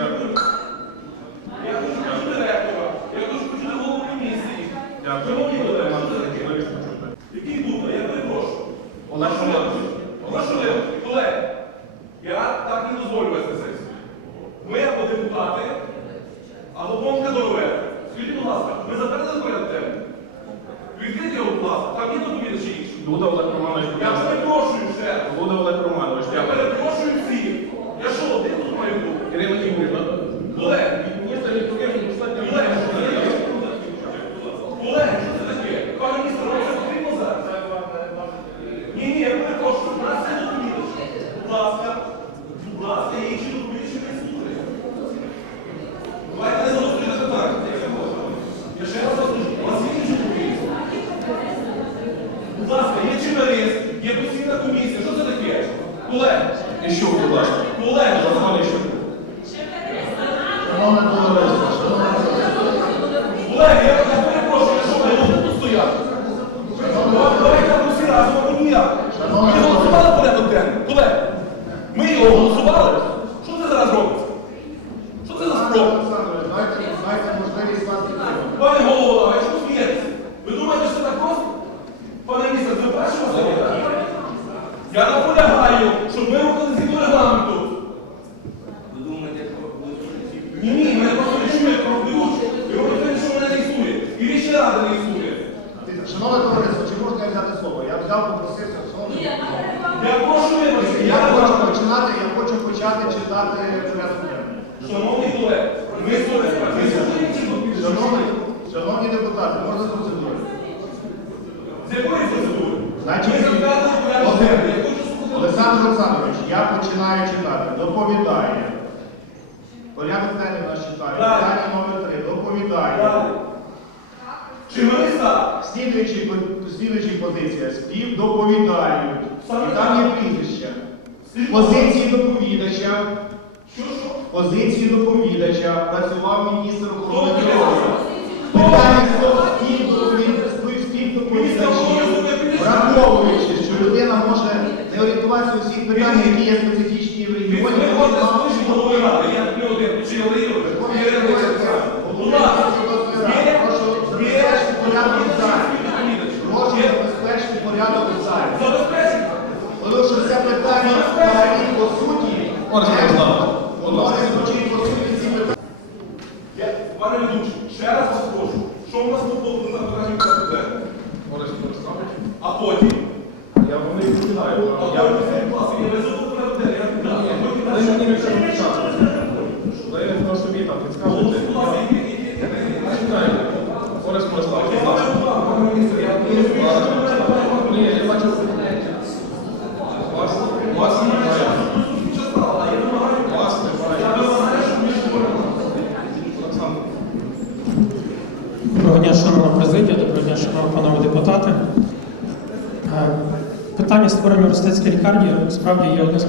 Дякую. Я хочу почути директора, я хочу почути голову комісії. Дякую. Шановні колеги? Який тут? Я перепрошую. Олег я так не дозволю вести сесію. Ми або депутати, або помка дороге. Скажіть, будь ласка, ми затвердили порядок денний? Відкрийте його, будь ласка, там є доповідачі інші. Дуда Олег Романович, будь ласка. перепрошую ще раз. Дуда Олег Романович, Я дякую. перепрошую всіх. Я що, один тут маю бути? Ірина Ігорівна. Олег, Міністр відповів, достатньо. Олег, що це таке? Олег, що це таке? Пане міністр, вам це потрібно зараз? Ні, ні, я перепрошую, у нас це доповідачі. Будь ласка, будь ласка, є інші доповідачі не слухайте. Давайте не заводити питання. Я ще раз вас кажу, у вас є інші доповідачі. Будь ласка, є чимерист, є постійна комісія. Що це таке? Олег, І що, будь ласка? Олег, Шановний, що? Шановне товариство, шановне товариство, Олег, я перепрошую, що маю тут стояти? Давайте усі разом, або ніяк. Ми голосували порядок денний? Олег, ми його голосували? Що це зараз робиться? Що це за спроба? Дайте, дайте можливість вас підтримати. Пане голово, а що смієтеся? Ви думаєте, що так просто? Пане містер, ви вас? Я наполягаю, щоб ми рухали згідно регламенту. Ви думаєте, що ви Ні, ні, мене просто не чує про ведучу. Ви говорите, що мене не існує. І рішення ради не існує. Шановне товариство, чи можна я взяти слово? Я взяв, попросився. Шановне Я прошу вибачення. Я хочу починати, я хочу почати читати порядок денний. Шановні колеги, ми слухаємо. Ви слухаєте чи Шановні, шановні депутати, можна з процедури? З якої процедури? Значить, Ми затвердили порядок Олег, денний. Я хочу слухати. Олександр Олександрович, я починаю читати. Доповідає. Порядок денний у нас читає. Далі. Питання номер три. Доповідає. Далі. Чи ми? Слідуючі, слідуючі позиція. Співдоповідають. І там є прізвище. Позиції доповідача. Що, що? Позиції доповідача працював міністр охорони здоров'я. Питання співдоповідачів, може не орієнтуватися у всіх питаннях, які є специфічні в регіоні. з ради. Будь ласка. Забезпечити порядок в залі. Прошу забезпечити порядок у залі. Тому що це питання взагалі по суті. Воно не звучить по суті ці питання. Пане ведучий, ще раз вас прошу. Що в нас тут було на питанні денного? А потім? Я вони відповідаю. А Я- потім, будь ласка, я везу до порядку денного. Я відповідаю. А потім Ви мені не треба почати. Ви на собі там підскажете. Будь ласка, ідіть, ідіть, ідіть. Читайте. Олег Мирославович, Я будь ласка. маю план, пане міністр, я не розумію, що ви мене плануєте. Ні, я бачу. Вас, вас немає. Що справа? Я вимагаю. Вас Я немає. вимагаю, щоб ми говорили. Олександр. Доброго дня, шановна президія, доброго дня, шановні панове депутати. Е, Питання створення мистецької лікарні справді є одне з